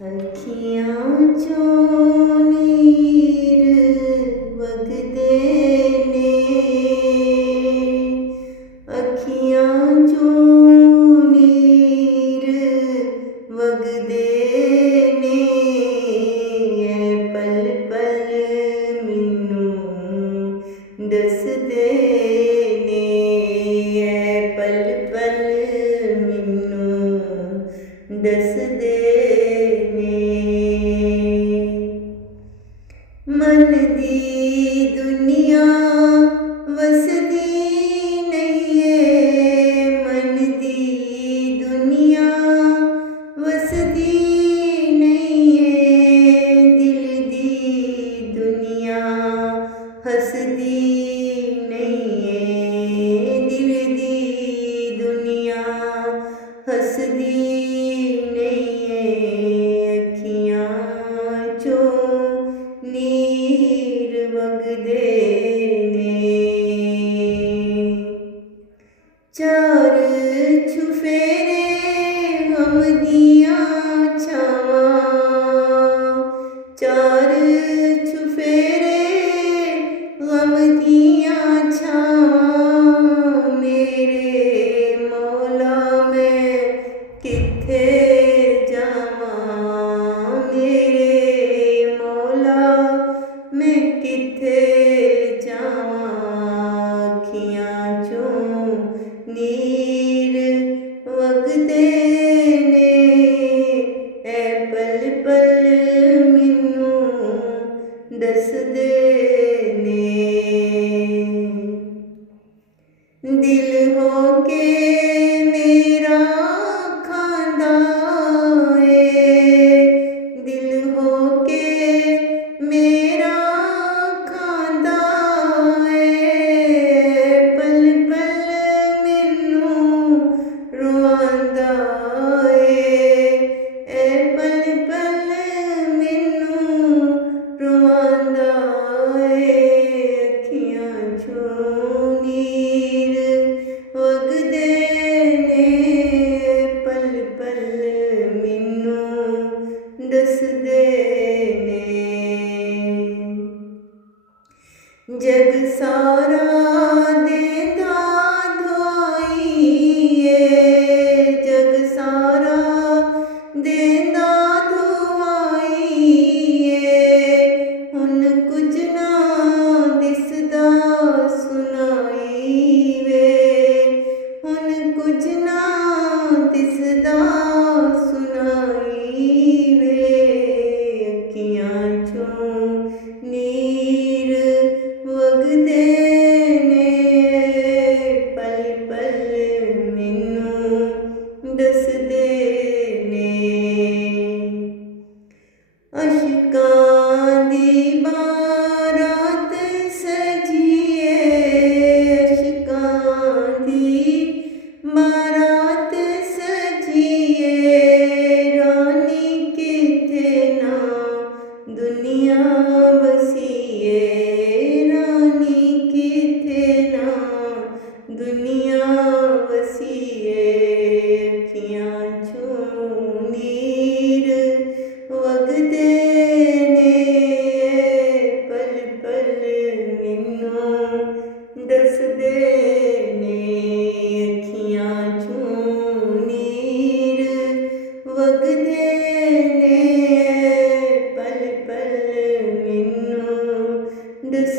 ਅੱਖੀਆਂ ਚੋਂ ਨੀਰ ਵਗਦੇ ਨੇ, ਅੱਖੀਆਂ ਚੋਂ ਨੀਰ ਵਗਦੇ ਨੇ, ਐ ਪਲ ਪਲ ਮੈਨੂੰ ਦੱਸਦੇ ਨੇ, ਐ ਪਲ ਪਲ ਮੈਨੂੰ ਦੱਸਦੇ ਮਨ ਦੀ ਦੁਨੀਆ ਵਸਦੀ ਨਹੀਂ ਏ, ਮਨ ਦੀ ਦੁਨੀਆ ਵਸਦੀ ਨਹੀਂ ਏ, ਦਿਲ ਦੀ ਦੁਨੀਆ ਹੱਸਦੀ ਨਹੀਂ ਏ, ਦਿਲ ਦੀ ਦੁਨੀਆ ਹੱਸਦੀ ਨਹੀਂ ਏ, ਅੱਖੀਆਂ ਚੋਂ ਨੀਰ ਵਗਦੇ ਨੇ। ਚਾਰ ਚੁਫੇਰੇ ਗਮ ਦੀਆਂ ਛਾਵਾਂ, ਚਾਰ ਚੁਫੇਰੇ ਗਮ ਦੀਆਂ ਛਾਵਾਂ, ਮੇਰੇ ਮੌਲਾ ਮੈਂ ਕਿੱਥੇ ਜਾਵਾਂ, ਮੇਰੇ ਮੌਲਾ ਮੈਂ ਕਿੱਥੇ ਜਾਵਾਂ, ਅੱਖੀਆਂ ਚੋਂ ਨੀਰ ਵਗਦੇ ਨੇ, ਐ ਪਲ ਪਲ ਮੈਨੂੰ ਦੱਸਦੇ ਨੇ, ਦਿਲ ਹੋ ਕੇ ਮੇਰਾ ਖਾਂਦਾ ਏ, ਦਿਲ ਹੋ ਕੇ ਮੇਰਾ ਖਾਂਦਾ ਏ, ਪਲ ਪਲ ਮੈਨੂੰ ਰਵਾਂਦਾ ਏ, ਐ ਪਲ ਪਲ ਮੈਨੂੰ ਰਵਾਂਦਾ ਏ, ਅੱਖੀਆਂ ਚੋਂ ਨੀਰ ਵਗਦੇ ਨੇ, ਪਲ ਪਲ ਮੈਨੂੰ ਦੱਸਦੇ ਨੇ, ਜਗ ਸਾਰਾ ਦੇਂਦਾ ਦੁਆਈ ਏ, ਜਗ ਸਾਰਾ ਦੇਂਦਾ ਦੁਆਈ ਏ, ਹੁਣ ਕੁਝ ਨਾ ਦਿਸਦਾ ਸੁਣਾਈ ਵੇ, ਹੁਣ ਕੁਝ ਨਾ ਦਿਸਦਾ ਸੁਣਾਈ ਵੇ, ਅੱਖੀਆਂ ਚੋਂ ਨੀਰ ਵਗਦੇ ਨੇ, ਪਲ ਪਲ ਮੈਨੂੰ ਦੱਸਦੇ ਨੇ, ਅਸ਼ਕਾਂ ਦੀ ਬਾਰਾਤ ਸਜੀਏ, ਅਸ਼ਕਾਂ ਦੀ ਬਾਰਾਤ ਸਜੀਏ, ਰਾਨੀ ਕਿਤੇ ਨਾ ਦੁਨੀਆ ਵਸੀਏ, ਰਾਨੀ ਕਿਤੇ ਨਾ ਦੁਨੀਆ ਵਸੀਏ, ਅੱਖੀਆਂ ਚੋਂ ਨੀਰ ਵਗਦੇ ਨੇ, ਪਲ ਪਲ ਮੈਨੂੰ ਦੱਸਦੇ ਨੇ, ਅੱਖੀਆਂ ਚੋਂ ਨੀਰ ਵਗਦੇ ਨੇ, ਪਲ ਪਲ ਮੈਨੂੰ ਦੱਸ